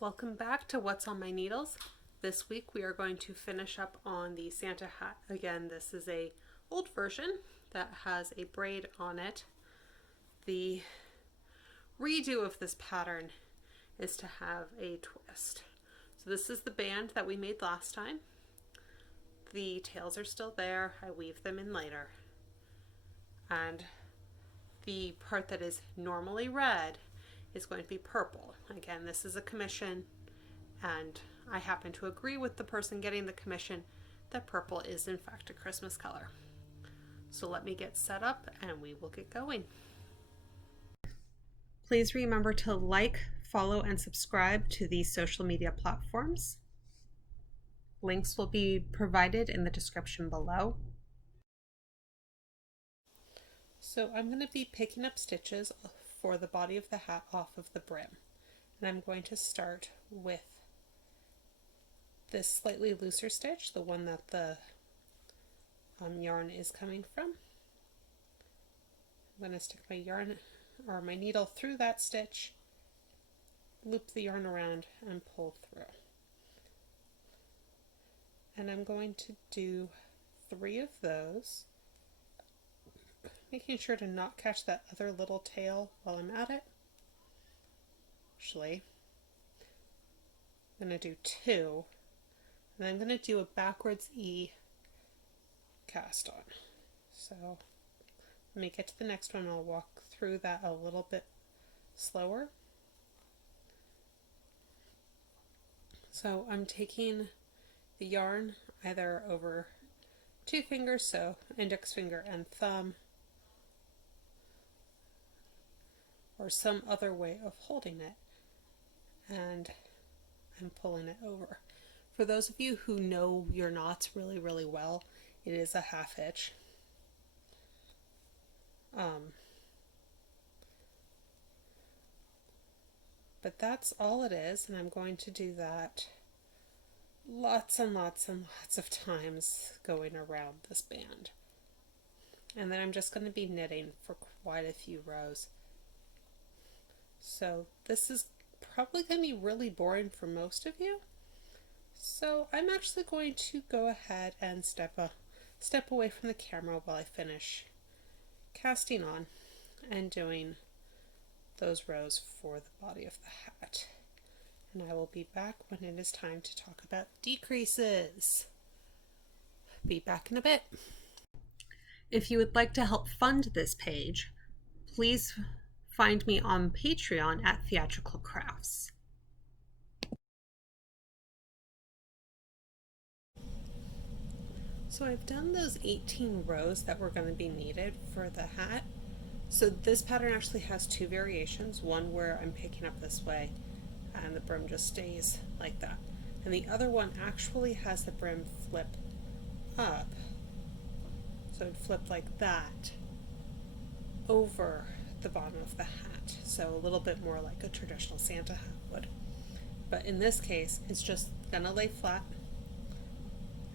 Welcome back to What's on My Needles. This week we are going to finish up on the Santa hat. Again, this is a old version that has a braid on it. The redo of this pattern is to have a twist. So this is the band that we made last time. The tails are still there. I weave them in later. And the part that is normally red is going to be purple. Again, this is a commission, and I happen to agree with the person getting the commission that purple is in fact a Christmas color. So let me get set up and we will get going. Please remember to like, follow, and subscribe to these social media platforms. Links will be provided in the description below. So I'm going to be picking up stitches for the body of the hat off of the brim. And I'm going to start with this slightly looser stitch, the one that the yarn is coming from. I'm going to stick my yarn or my needle through that stitch, loop the yarn around, and pull through. And I'm going to do 3 of those, making sure to not catch that other little tail while I'm at it. Actually, I'm going to do 2, and I'm going to do a backwards E cast on. So let me get to the next one. I'll walk through that a little bit slower. So I'm taking the yarn either over 2 fingers, so index finger and thumb, or some other way of holding it, and I'm pulling it over. For those of you who know your knots really, really well, it is a half hitch. But that's all it is, and I'm going to do that lots and lots and lots of times going around this band. And then I'm just going to be knitting for quite a few rows. So this is probably going to be really boring for most of you. So I'm actually going to go ahead and step away from the camera while I finish casting on and doing those rows for the body of the hat. And I will be back when it is time to talk about decreases. Be back in a bit. If you would like to help fund this page, please find me on Patreon at Theatrical Crafts. So I've done those 18 rows that were going to be needed for the hat. So this pattern actually has 2 variations, one where I'm picking up this way and the brim just stays like that, and the other one actually has the brim flip up, so it'd flip like that over the bottom of the hat, so a little bit more like a traditional Santa hat would. But in this case, it's just gonna lay flat,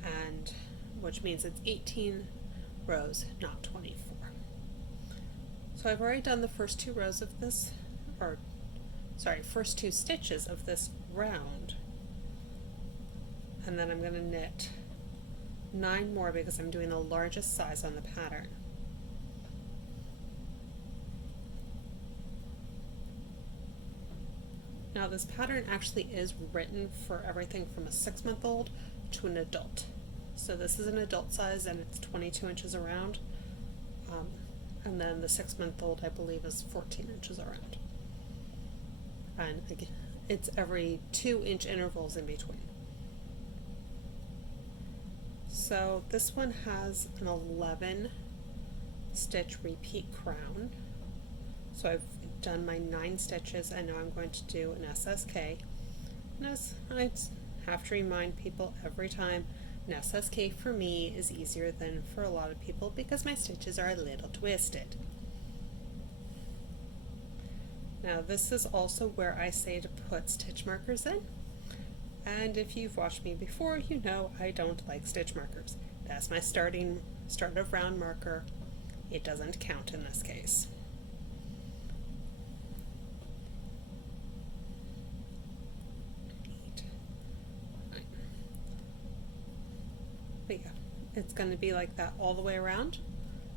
and which means it's 18 rows, not 24. So I've already done the first 2 rows of this, first 2 stitches of this round, and then I'm going to knit 9 more because I'm doing the largest size on the pattern. Now this pattern actually is written for everything from a 6-month-old to an adult. So this is an adult size and it's 22 inches around, and then the 6-month-old I believe is 14 inches around. And again, it's every 2-inch intervals in between. So this one has an 11 stitch repeat crown. So I've done my 9 stitches and now I'm going to do an SSK. And as I have to remind people every time, an SSK for me is easier than for a lot of people because my stitches are a little twisted. Now this is also where I say to put stitch markers in, and if you've watched me before, you know I don't like stitch markers. That's my start of round marker. It doesn't count in this case. It's going to be like that all the way around.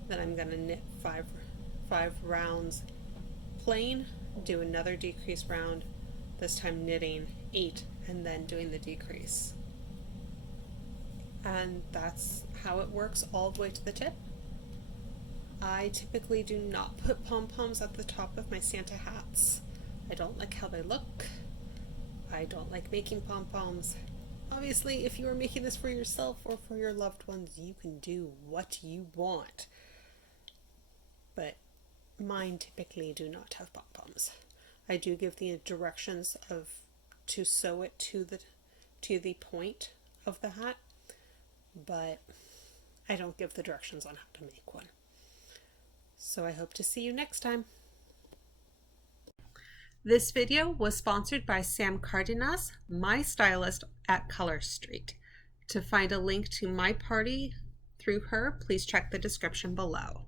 Then I'm going to knit five rounds plain, do another decrease round, this time knitting 8 and then doing the decrease. And that's how it works all the way to the tip. I typically do not put pom-poms at the top of my Santa hats. I don't like how they look. I don't like making pom-poms. Obviously, if you are making this for yourself or for your loved ones, you can do what you want. But mine typically do not have pom-poms. I do give the directions of to sew it to the point of the hat, but I don't give the directions on how to make one. So I hope to see you next time. This video was sponsored by Sam Cardenas, my stylist at Color Street. To find a link to my party through her, please check the description below.